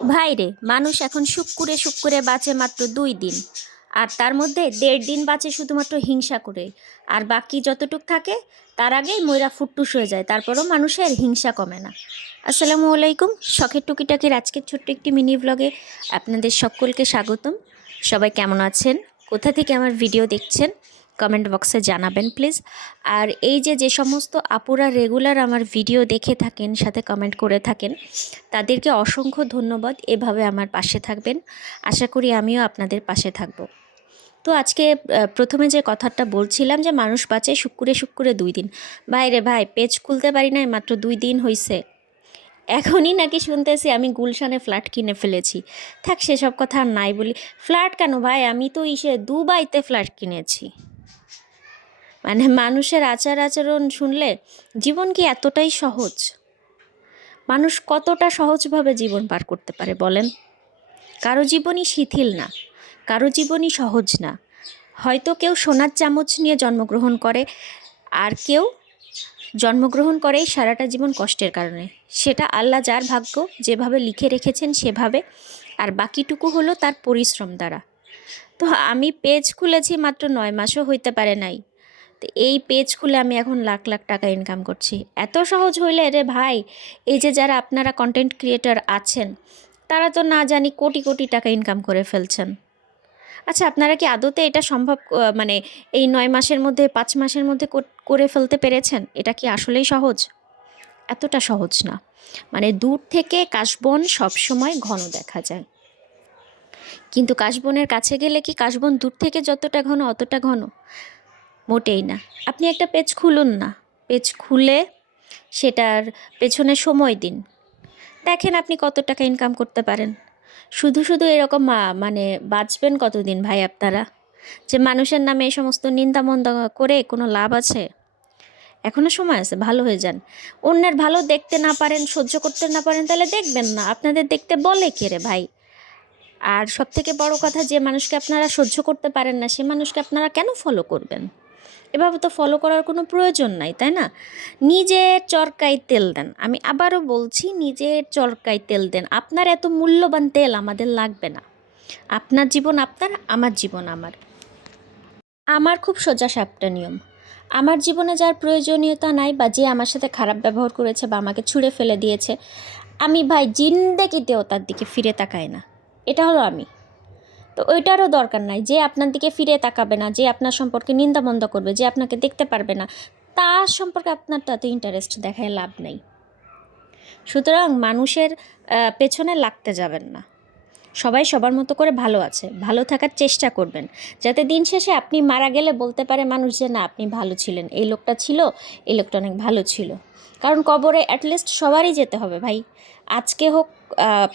ভাইরে, মানুষ এখন শুক্কুরে শুক্কুরে বাঁচে মাত্র 2 দিন। আর তার মধ্যে 1.5 দিন বাঁচে শুধুমাত্র হিংসা করে। আর বাকি যতটুক থাকে তার আগেই মইরা ফুট্টুস হয়ে যায়, তারপরও মানুষের হিংসা কমে না। আসসালামু আলাইকুম। শখের টুকিটাকির আজকের ছোট্ট একটি মিনি ব্লগে আপনাদের সকলকে স্বাগতম। সবাই কেমন আছেন? কোথা থেকে আমার ভিডিও দেখছেন কমেন্ট বক্সে জানাবেন প্লিজ। আর এই যে সমস্ত আপুরা রেগুলার আমার ভিডিও দেখে থাকেন, সাথে কমেন্ট করে থাকেন, তাদেরকে অসংখ্য ধন্যবাদ। এভাবে আমার পাশে থাকবেন, আশা করি আমিও আপনাদের পাশে থাকব। তো আজকে প্রথমে যে কথাটা বলছিলাম যে মানুষ বাঁচে শুক্কুরে শুক্কুরে 2 দিন। ভাই রে ভাই, পেজ খুলতে পারি নাই, মাত্র 2 দিন হয়েছে। এখনই নাকি শুনতেছি আমি গুলশানে ফ্ল্যাট কিনে ফেলেছি। থাক, সেসব কথা আর নাই বলি। ফ্ল্যাট কেন ভাই, আমি তো দুবাইতে ফ্ল্যাট কিনেছি। মানে মানুষের আচার আচরণ শুনলে জীবন কি এতটাই সহজ? মানুষ কতটা সহজভাবে জীবন পার করতে পারে বলেন? কারো জীবনই শিথিল না, কারো জীবনই সহজ না। হয়তো কেউ সোনার চামচ নিয়ে জন্মগ্রহণ করে, আর কেউ জন্মগ্রহণ করেই সারাটা জীবন কষ্টের কারণে। সেটা আল্লাহ যার ভাগ্য যেভাবে লিখে রেখেছেন সেভাবে, আর বাকিটুকু হলো তার পরিশ্রম দ্বারা। তো আমি পেজ খুলেছি মাত্র 9 মাসও হইতে পারে নাই। তো এই পেজ খুলে আমি এখন লাখ লাখ টাকা ইনকাম করছি। এত সহজ হইলে রে ভাই, এই যে যারা আপনারা কন্টেন্ট ক্রিয়েটর আছেন, তারা তো না জানি কোটি কোটি টাকা ইনকাম করে ফেলছেন। আচ্ছা, আপনারা কি আদতে এটা সম্ভব, মানে এই 9 মাসের মধ্যে 5 মাসের মধ্যে করে ফেলতে পেরেছেন? এটা কি আসলেই সহজ? এতটা সহজ না। মানে দূর থেকে কাশবন সবসময় ঘন দেখা যায়, কিন্তু কাশবনের কাছে গেলে কি কাশবন দূর থেকে যতটা ঘন অতটা ঘন? মোটেই না। আপনি একটা পেজ খুলুন না, পেজ খুলে সেটার পেছনে সময় দিন, দেখেন আপনি কত টাকা ইনকাম করতে পারেন। শুধু শুধু এরকম মানে বাঁচবেন কতদিন ভাই আপনারা? যে মানুষের নামে এই সমস্ত নিন্দামন্দ করে কোনো লাভ আছে? এখনও সময় আছে, ভালো হয়ে যান। অন্যের ভালো দেখতে না পারেন, সহ্য করতে না পারেন, তাহলে দেখবেন না। আপনাদের দেখতে বলে কে রে ভাই? আর সবথেকে বড় কথা, যে মানুষকে আপনারা সহ্য করতে পারেন না, সে মানুষকে আপনারা কেন ফলো করবেন? এভাবে তো ফলো করার কোনো প্রয়োজন নাই, তাই না? নিজের চরকায় তেল দেন। আমি আবারও বলছি, নিজের চরকায় তেল দেন। আপনার এত মূল্যবান তেল আমাদের লাগবে না। আপনার জীবন আপনার, আমার জীবন আমার। আমার খুব সোজা সাপটা নিয়ম। আমার জীবনে যার প্রয়োজনীয়তা নাই, বা যে আমার সাথে খারাপ ব্যবহার করেছে বা আমাকে ছুঁড়ে ফেলে দিয়েছে, আমি ভাই জিন্দেগিতেও তার দিকে ফিরে তাকাই না। এটা হলো আমি। তো ওইটারও দরকার নাই। যে আপনার দিকে ফিরে তাকাবে না, যে আপনার সম্পর্কে নিন্দামন্দ করবে, যে আপনাকে দেখতে পারবে না, তার সম্পর্কে আপনার তাতে ইন্টারেস্ট দেখায় লাভ নেই। সুতরাং মানুষের পেছনে লাগতে যাবেন না। সবাই সবার মতো করে ভালো আছে, ভালো থাকার চেষ্টা করবেন, যাতে দিন শেষে আপনি মারা গেলে বলতে পারে মানুষ যে না, আপনি ভালো ছিলেন, এই লোকটা ছিল, এই লোকটা অনেক ভালো ছিল। কারণ কবরে অ্যাটলিস্ট সবারই যেতে হবে ভাই। আজকে হোক,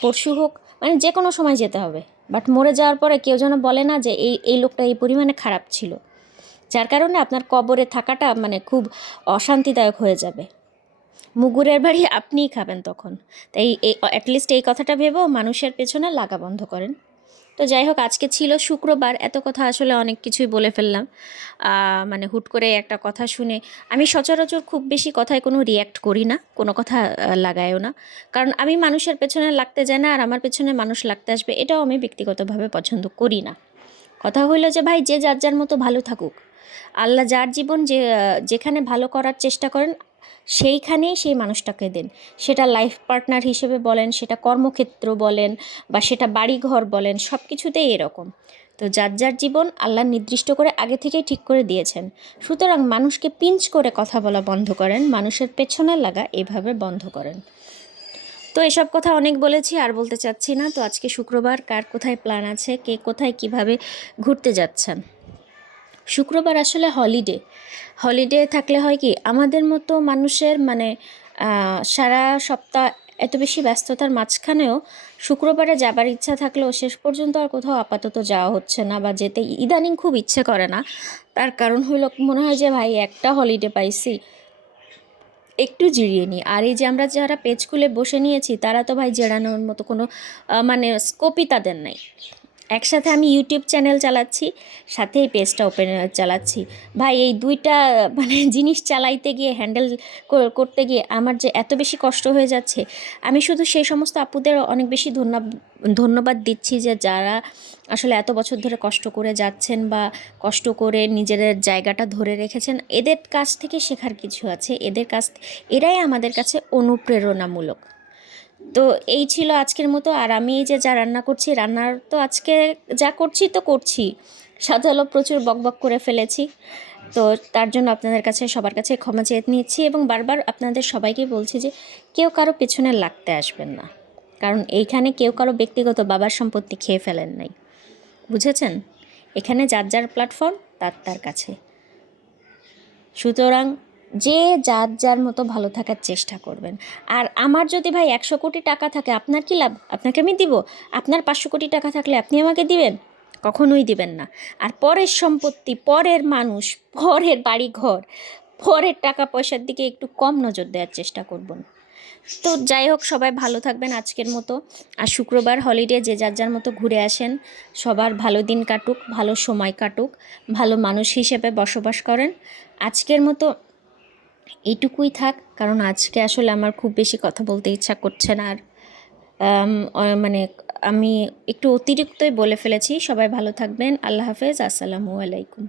পরশু হোক, মানে যে কোনো সময় যেতে হবে। বাট মরে যাওয়ার পরে কেউ যেন বলে না যে এই এই লোকটা এই পরিমাণে খারাপ ছিল, যার কারণে আপনার কবরে থাকাটা মানে খুব অশান্তিদায়ক হয়ে যাবে। মুগুরের বাড়ি আপনিই খাবেন তখন। তাই অ্যাটলিস্ট এই কথাটা ভেবেও মানুষের পেছনে লাগা বন্ধ করেন। তো যাই হোক, আজকে ছিল শুক্রবার, এত কথা আসলে অনেক কিছুই বলে ফেললাম। মানে হুট করে একটা কথা শুনে আমি সচরাচর খুব বেশি কথায় কোনো রিয়্যাক্ট করি না, কোনো কথা লাগায়ও না। কারণ আমি মানুষের পেছনে লাগতে যাই না, আর আমার পেছনে মানুষ লাগতে আসবে এটাও আমি ব্যক্তিগতভাবে পছন্দ করি না। কথা হইলো যে ভাই, যে যার যার মতো ভালো থাকুক। আল্লাহ যার জীবন যেখানে ভালো করার চেষ্টা করেন, সেইখানেই সেই মানুষটাকে দেন। সেটা লাইফ পার্টনার হিসেবে বলেন, সেটা কর্মক্ষেত্র বলেন, বা সেটা বাড়িঘর বলেন, সব কিছুতেই এরকম। তো যার যার জীবন আল্লাহ নির্দিষ্ট করে আগে থেকেই ঠিক করে দিয়েছেন। সুতরাং মানুষকে পিঞ্চ করে কথা বলা বন্ধ করেন, মানুষের পেছনে লাগা এভাবে বন্ধ করেন। তো এসব কথা অনেক বলেছি, আর বলতে চাচ্ছি না। তো আজকে শুক্রবার, কার কোথায় প্ল্যান আছে, কে কোথায় কিভাবে ঘুরতে যাচ্ছেন? শুক্রবার আসলে হলিডে। হলিডে থাকলে হয় কি, আমাদের মতো মানুষের মানে সারা সপ্তাহ এত বেশি ব্যস্ততার মাঝখানেও শুক্রবারে যাবার ইচ্ছা থাকলেও শেষ পর্যন্ত আর কোথাও আপাতত যাওয়া হচ্ছে না, বা যেতে ইদানিং খুব ইচ্ছে করে না। তার কারণ হলো, মনে হয় যে ভাই একটা হলিডে পাইছি, একটু জিরিয়ে নিই। আর এই যে আমরা যারা পেজ খুলে বসে নিয়েছি, তারা তো ভাই জেরানোর মতো কোনো মানে স্কোপই তাদের নাই। একসাথে আমি ইউটিউব চ্যানেল চালাচ্ছি, সাথে এই পেজটা ওপেন চালাচ্ছি। ভাই এই দুইটা মানে জিনিস চালাইতে গিয়ে হ্যান্ডেল করতে গিয়ে আমার যে এত বেশি কষ্ট হয়ে যাচ্ছে। আমি শুধু সেই সমস্ত আপুদের অনেক বেশি ধন্যবাদ দিচ্ছি যে যারা আসলে এত বছর ধরে কষ্ট করে যাচ্ছেন বা কষ্ট করে নিজের জায়গাটা ধরে রেখেছেন। এদের কাছ থেকে শেখার কিছু আছে, এরাই আমাদের কাছে অনুপ্রেরণামূলক। তো এই ছিল আজকের মতো। আর আমি এই যে যা রান্না করছি, রান্নার তো আজকে যা করছি তো করছি, সাথে হলো প্রচুর বকবক করে ফেলেছি। তো তার জন্য আপনাদের কাছে সবার কাছে ক্ষমা চেয়ে নিচ্ছি এবং বারবার আপনাদের সবাইকে বলছি যে কেউ কারো পেছনে লাগতে আসবেন না, কারণ এইখানে কেউ কারো ব্যক্তিগত বাবার সম্পত্তি খেয়ে ফেলেন নাই, বুঝেছেন? এখানে যার যার প্ল্যাটফর্ম তার তার কাছে। সুতরাং যে যার যার মতো ভালো থাকার চেষ্টা করবেন। আর আমার যদি ভাই 100 কোটি টাকা থাকে, আপনার কি লাভ? আপনাকে আমি দিব? আপনার 500 কোটি টাকা থাকলে আপনি আমাকে দিবেন? কখনোই দিবেন না। আর পরের সম্পত্তি, পরের মানুষ, পরের বাড়ি ঘর, পরের টাকা পয়সার দিকে একটু কম নজর দেওয়ার চেষ্টা করবেন। তো যাই হোক, সবাই ভালো থাকবেন আজকের মতো। আর শুক্রবার হলিডে, যে যার যার মতো ঘুরে আসেন। সবার ভালো দিন কাটুক, ভালো সময় কাটুক, ভালো মানুষ হিসেবে বসবাস করেন। আজকের মতো এইটুকুই থাক, কারণ আজকে আসলে আমার খুব বেশি কথা বলতে ইচ্ছা করছে না। আর মানে আমি একটু অতিরিক্তই বলে ফেলেছি। সবাই ভালো থাকবেন। আল্লাহ হাফেজ। আসসালামু আলাইকুম।